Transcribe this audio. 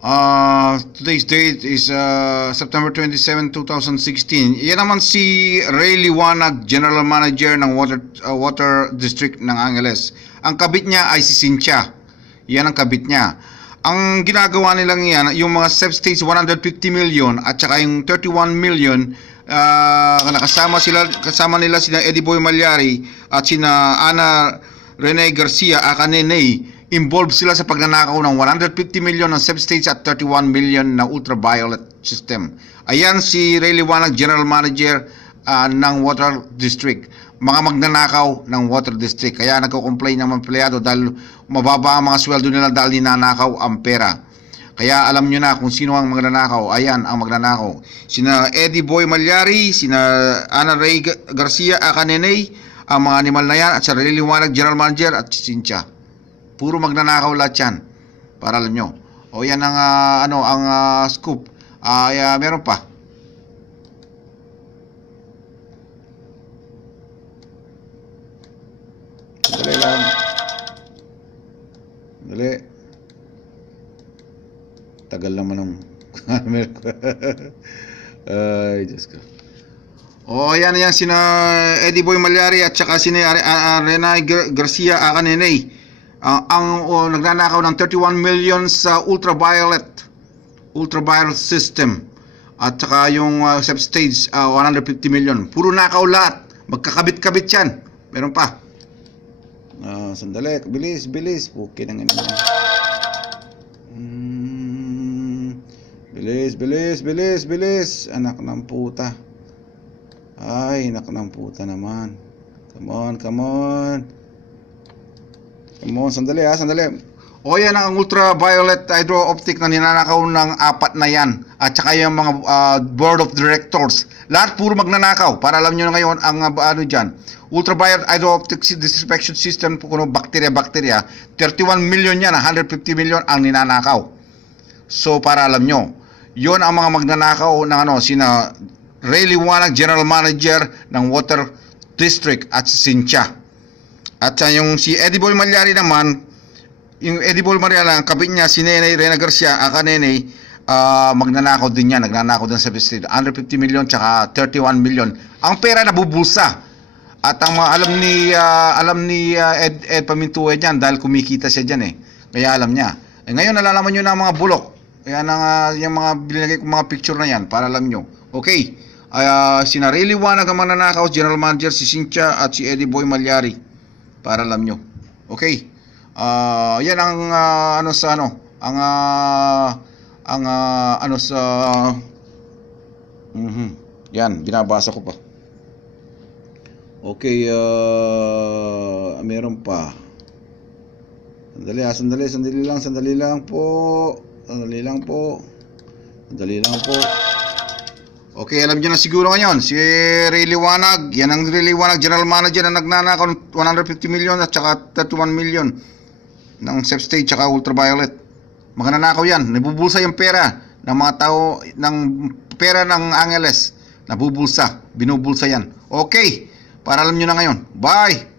Today's date is September 27, 2016. Yan naman si Ray Liwanag, General Manager ng Water District ng Angeles. Ang kabit niya ay si Cynthia. Yan ang kabit niya. Ang ginagawa nilang yan, yung mga substates 150 million at saka yung 31 million, kasama nila sina Eddie Boy Malyari at sina Ana Rene Garcia Acanene. Involved sila sa pagnanakaw ng 150 million ng substates at 31 million na ultraviolet system. Ayan si Ray Liwanag, General Manager ng Water District. Mga magnanakaw ng Water District. Kaya nagko-complain ng mga empleyado dahil mababa ang mga sweldo nila dahil ninanakaw ang pera. Kaya alam nyo na kung sino ang magnanakaw. Ayan ang magnanakaw. Sina Eddie Boy Malyari, sina Ana Ray Garcia Acanene, ang mga animal na yan, at si Ray Liwanag, General Manager, at si Cynthia. Puro magnanakaw lahat yan. Para alam nyo. O yan ang, scoop. Meron pa. Dali lang. Dali. Tagal naman ng ay, Diyos ko. O yan sina Eddie Boy Malyari at saka sina Rene Garcia Acanene. Nagnanakaw ng 31 million sa ultraviolet system at saka yung substage 150 million. Puro nakaw lahat. Magkakabit-kabit yan. Meron pa. Sandali. Bilis. Okay na nga. Bilis. Anak ng puta. Ay, anak ng puta naman. Come on. Sandali. O yan ang ultraviolet hydro-optic na ninanakaw ng apat na yan. At saka yung mga board of directors. Lahat puro magnanakaw. Para alam nyo na ngayon ang dyan. Ultraviolet hydro-optic disinfection system, kuno bakterya. 31 million yan, 150 million ang ninanakaw. So para alam nyo. Yon ang mga magnanakaw ng sina Ray Liwanag, General Manager ng Water District, at si Cynthia. At yung si Eddie Boy Malyari naman, yung Eddie Boy Malyari, ang kabit niya, si Rene Garcia Acanene, magnanakaw din yan, nagnanakaw din sa substate. 150 million tsaka 31 million. Ang pera nabubulsa. At ang alam ni Ed Pamintuan yan dahil kumikita siya dyan eh. Kaya alam niya. Ngayon nalalaman nyo na ang mga bulok. Kaya yung mga binigay kong mga picture na yan para alam nyo. Okay. Sina Ray Liwanag ang magnanakaw, General Manager, si Cynthia at si Eddie Boy Malyari. Para alam nyo. Okay. Yan ang yan, binabasa ko pa. Okay, meron pa. Sandali lang po. Okay, alam nyo na siguro ngayon, si Ray Liwanag, yan ang Ray Liwanag, General Manager na nagnanakaw ng 150 million at saka 31 million ng substage tsaka ultraviolet. Magnanakaw yan, nabubulsa yung pera ng mga tao, ng pera ng Angeles, binubulsa yan. Okay, para alam nyo na ngayon. Bye!